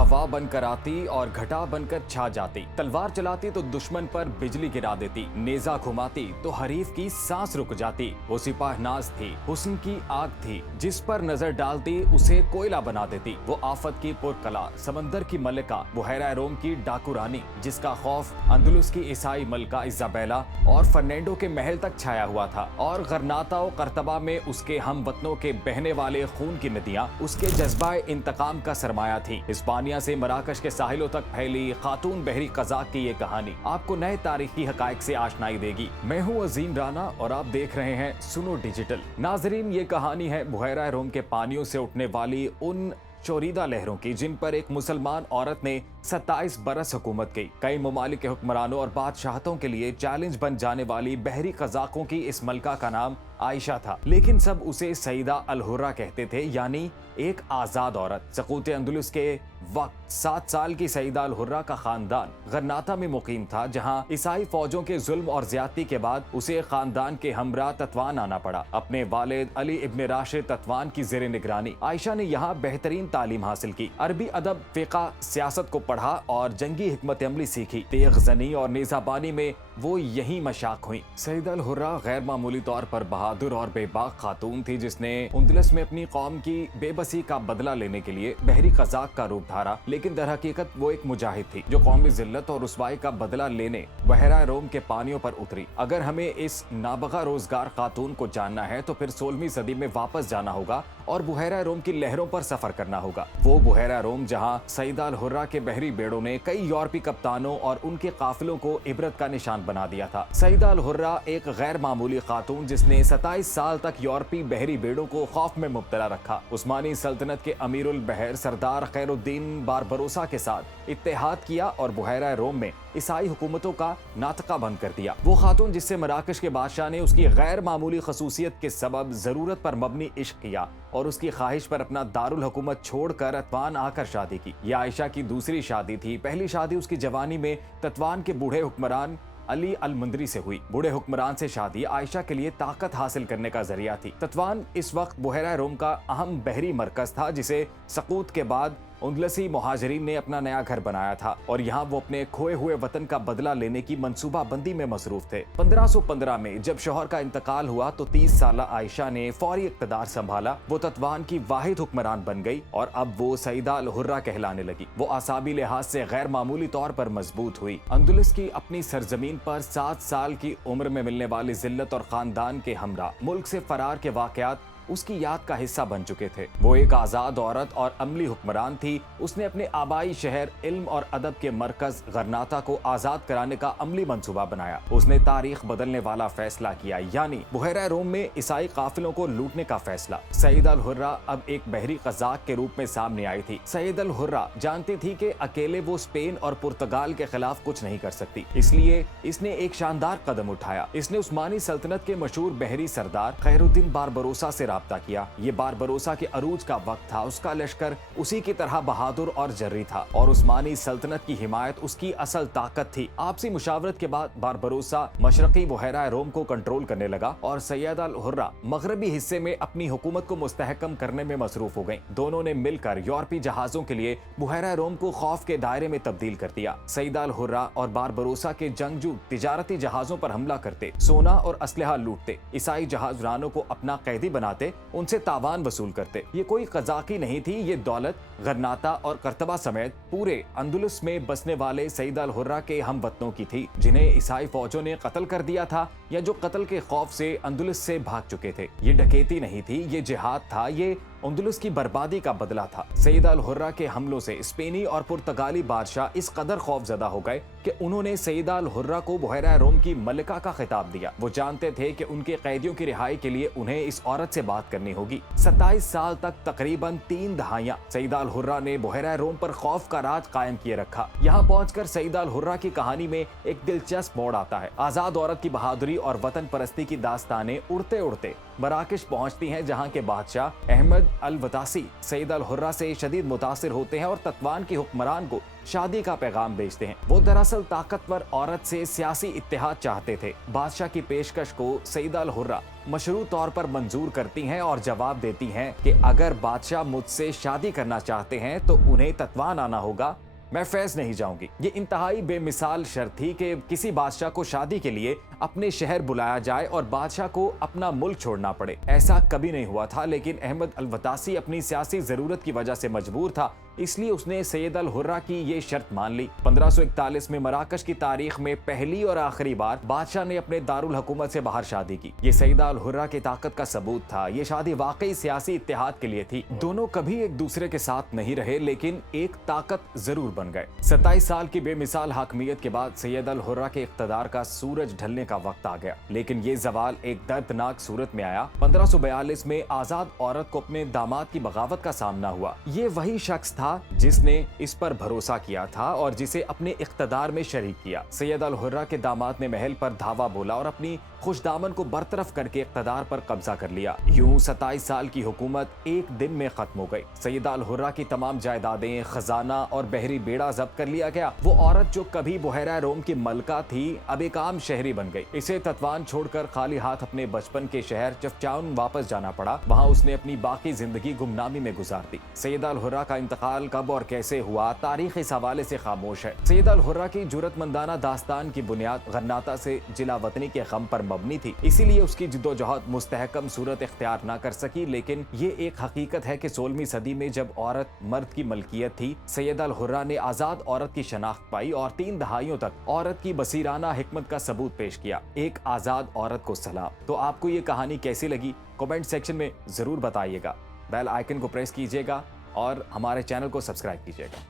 हवा बनकर आती और घटा बनकर छा जाती। तलवार चलाती तो दुश्मन पर बिजली गिरा देती, नेजा घुमाती तो हरीफ की सांस रुक जाती। वो सिपाहनाज थी, हुस्न की आग थी, जिस पर नजर डालती उसे कोयला बना देती। वो आफत की पुरकला, समंदर की मलिका, बुहैरा रोम की डाकू रानी, जिसका खौफ अंदलुस की ईसाई मलका इजाबेला और फर्नांडो के महल तक छाया हुआ था। और गरनाता और करतबा में उसके हम वतनों के बहने वाले खून की नदियां उसके जज्बा इंतकाम का सरमाया थी। हिस्पानिया से मराकश के साहिलों तक फैली खातून बहरी कज़ाक की ये कहानी आपको नए तारीखी हकायक से आशनाई देगी। मैं हूँ अजीम राना और आप देख रहे हैं सुनो डिजिटल। नाजरीन, ये कहानी है बुहैरा रोम के पानियों से उठने वाली उन चोरीदा लहरों की जिन पर एक मुसलमान औरत ने 27 बरस हुकूमत की। कई ममालिक के हुक्मरानों और बादशाहतों के लिए चैलेंज बन जाने वाली बहरी कज़ाकों की इस मलका का नाम आयशा था, लेकिन सब उसे सईदा अल हुर्रा कहते थे, यानी एक आजाद औरत। सकूत अंदलुस के वक्त 7 साल की सईदा अल हुर्रा का खानदान गरनाता में मुकीम था, जहां ईसाई फौजों के जुल्म और ज्यादती के बाद उसे खानदान के हमरा तत्वान आना पड़ा। अपने वालिद अली इब्न राशिद तत्वान की ज़ेर निगरानी आयशा ने यहाँ बेहतरीन तालीम हासिल की, अरबी अदब, फ़िक़्ह, सियासत को पढ़ा और जंगी हिकमत अमली सीखी। तेग ज़नी और नेज़ाबानी में वो यही मशाक हुई। सईदा अल हुर्रा गैर मामूली तौर पर बहादुर और बेबाक खातून थी, जिसने अंदलुस में अपनी कौम की बेबसी का बदला लेने के लिए बहरी कज़ाक का रूप धारा। लेकिन दर हकीकत वो एक मुजाहिद थी जो कौमी जिल्लत और रुसवाई का बदला लेने बुहैरा रोम के पानियों पर उतरी। अगर हमें इस नाबगा रोजगार खातून को जानना है तो फिर 16वीं सदी में वापस जाना होगा और बुहैरा रोम की लहरों पर सफर करना होगा। वो बुहैरा रोम जहां सईदा अल हुर्रा के बहरी बेड़ों ने कई यूरोपी कप्तानों और उनके काफिलों को इबरत का निशान बना दिया था। सईदा अल हुर्रा एक गैर मामूली खातून जिसने 27 साल तक यूरोपी बहरी बेड़ों को खौफ में मुब्तला रखा। उस्मानी सल्तनत के अमीरुल बहर सरदार खैरुद्दीन बारबरोसा के साथ इत्तेहाद किया और बुहैरा रोम में ईसाई हुकूमतों का नातका बंद कर दिया। वो खातून जिससे मराकश के बादशाह ने उसकी गैर मामूली खसूसियत के सबब जरूरत पर मबनी इश्क किया और उसकी ख्वाहिश पर अपना दारुल हुकूमत छोड़कर तत्वान आकर शादी की। यह आयशा की दूसरी शादी थी। पहली शादी उसकी जवानी में तत्वान के बूढ़े हुक्मरान अली अल मुंदरी से हुई। बूढ़े हुक्मरान से शादी आयशा के लिए ताकत हासिल करने का जरिया थी। तत्वान इस वक्त बुहैरा रोम का अहम बहरी मरकज था, जिसे सकूत के बाद अंदलसी मुहाजिरीन ने अपना नया घर बनाया था और यहाँ वो अपने खोए हुए वतन का बदला लेने की मंसूबा बंदी में मसरूफ थे। 1515 में जब शौहर का इंतकाल हुआ तो 30 साला आयशा ने फौरी इक़्तिदार संभाला। वो तत्वान की वाहिद हुक्मरान बन गई और अब वो सईदा अल हुर्रा कहलाने लगी। वो आसाबी लिहाज से गैर मामूली तौर पर मजबूत हुई। अंदलुस की अपनी सरजमीन पर 7 साल की उम्र में मिलने वाली जिल्लत और खानदान के हमरा मुल्क से फरार के वाकयात उसकी याद का हिस्सा बन चुके थे। वो एक आजाद औरत और अमली हुक्मरान थी। उसने अपने आबाई शहर इल्म और अदब के मरकज गरनाता को आजाद कराने का अमली मंसूबा बनाया। उसने तारीख बदलने वाला फैसला किया, यानी बुहैरा रोम में ईसाई काफिलों को लूटने का फैसला। सईदा अल हुर्रा अब एक बहरी कज़ाक के रूप में सामने आई थी। सईदा अल हुर्रा जानती थी कि अकेले वो स्पेन और पुर्तगाल के खिलाफ कुछ नहीं कर सकती, इसलिए इसने एक शानदार कदम उठाया। इसने उस्मानी सल्तनत के मशहूर बहरी सरदार खैरुद्दीन बारबरोसा से राब्ता किया। ये बारबरोसा के अरूज का वक्त था। उसका लश्कर उसी की तरह बहादुर और जर्री था और उस्मानी सल्तनत की हिमायत उसकी असल ताकत थी। आपसी मुशावरत के बाद बारबरोसा मशरकी बुहैरा रोम को कंट्रोल करने लगा और सईदा अल हुर्रा मगरबी हिस्से में अपनी हुकूमत को मुस्तहकम करने में मसरूफ हो गई। दोनों ने मिलकर यूरोपी जहाजों के लिए बुहैरा रोम को खौफ के दायरे में तब्दील कर दिया। सईदा अल हुर्रा और बारबरोसा के जंगजू तिजारती जहाजों पर हमला करते, सोना और असलहा लूटते, ईसाई जहाजरानों को अपना कैदी बनाते, उनसे तावान वसूल करते। ये कोई कज़ाकी नहीं थी, ये दौलत गरनाता और करतबा समेत पूरे अंदलुस में बसने वाले सईदा अल हुर्रा के हम वतनों की थी, जिन्हें ईसाई फौजों ने कत्ल कर दिया था या जो कत्ल के खौफ से अंदलुस से भाग चुके थे। ये डकैती नहीं थी, ये जिहाद था, ये अंदलुस की बर्बादी का बदला था। सईदा अल हुर्रा के हमलों से स्पेनी और पुर्तगाली बादशाह इस कदर खौफजदा हो गए कि उन्होंने सईदा अल हुर्रा को बुहैरा रोम की मलिका का खिताब दिया। वो जानते थे कि उनके कैदियों की रिहाई के लिए उन्हें इस औरत से बात करनी होगी। 27 साल तक तकरीबन 3 दहाइयां सईदा अल हुर्रा ने बुहैरा रोम पर खौफ का राज कायम किए रखा। यहाँ पहुंचकर सईदा अल हुर्रा की कहानी में एक दिलचस्प मोड़ आता है। आजाद औरत की बहादुरी और वतन परस्ती की दास्तानें उड़ते उड़ते मराकश पहुंचती हैं, जहां के बादशाह अहमद अल वतासी सईद अल हुर्रा से शदीद मुतासिर होते हैं और तत्वान की हुक्मरान को शादी का पैगाम भेजते हैं। वो दरअसल ताकतवर औरत से सियासी इत्तेहाद चाहते थे। बादशाह की पेशकश को सईद अल हुर्रा मशरूत तौर पर मंजूर करती हैं और जवाब देती हैं कि अगर बादशाह मुझसे शादी करना चाहते हैं तो उन्हें तत्वान आना होगा, मैं फैज नहीं जाऊंगी। ये इंतहाई बेमिसाल शर्त थी कि किसी बादशाह को शादी के लिए अपने शहर बुलाया जाए और बादशाह को अपना मुल्क छोड़ना पड़े। ऐसा कभी नहीं हुआ था, लेकिन अहमद अल वतासी अपनी सियासी जरूरत की वजह से मजबूर था, इसलिए उसने सैयद अल हुर्रा की ये शर्त मान ली। 1541 में मराकश की तारीख में पहली और आखिरी बार बादशाह ने अपने दारुल हुकूमत से बाहर शादी की। ये सैयद अल हुर्रा की ताकत का सबूत था। ये शादी वाकई सियासी इत्तेहाद के लिए थी। दोनों कभी एक दूसरे के साथ नहीं रहे, लेकिन एक ताकत जरूर बन गए। 27 साल की बेमिसाल हाकमियत के बाद सैयद अल हुर्रा के इख्तदार का सूरज ढलने का वक्त आ गया, लेकिन ये जवाल एक दर्दनाक सूरत में आया। 1542 में आजाद औरत को अपने दामाद की बगावत का सामना हुआ। ये वही शख्स था जिसने इस पर भरोसा किया था और जिसे अपने इख्तदार में शरीक किया। सैयद अल हुर्रा के दामाद ने महल पर धावा बोला और अपनी खुशदामन को बरतरफ करके इख्तदार पर कब्जा कर लिया। यूं 27 साल की हुकूमत एक दिन में खत्म हो गई। सैयद अल हुर्रा की तमाम जायदादें, खजाना और बहरी बेड़ा जब्त कर लिया गया। वो औरत जो कभी बुहैरा रोम की मलका थी, अब एक आम शहरी बन गई। इसे तत्वान छोड़कर खाली हाथ अपने बचपन के शहर चफचाउन वापस जाना पड़ा। वहाँ उसने अपनी बाकी जिंदगी गुमनामी में गुजार दी। सैयद अल हुर्रा का इंतकाल कब और कैसे हुआ, तारीख इस हवाले से खामोश है। सैयद अल हुर्रा की जुर्रतमंदाना दास्तान की बुनियाद गन्नाता से जिला वतनी के गम पर मबनी थी, इसीलिए उसकी जिद्दोजहद मुस्तहकम सूरत इख्तियार न कर सकी। लेकिन ये एक हकीकत है कि 16वीं सदी में जब औरत मर्द की मलकियत थी, सैयद अल हुर्रा ने आजाद औरत की शनाख्त पाई और 3 दहाइयों तक औरत की बसीराना हिकमत का सबूत पेश किया। एक आजाद औरत को सलाम। तो आपको ये कहानी कैसी लगी, कमेंट सेक्शन में जरूर बताइएगा। बेल आइकन को प्रेस कीजिएगा और हमारे चैनल को सब्सक्राइब कीजिएगा।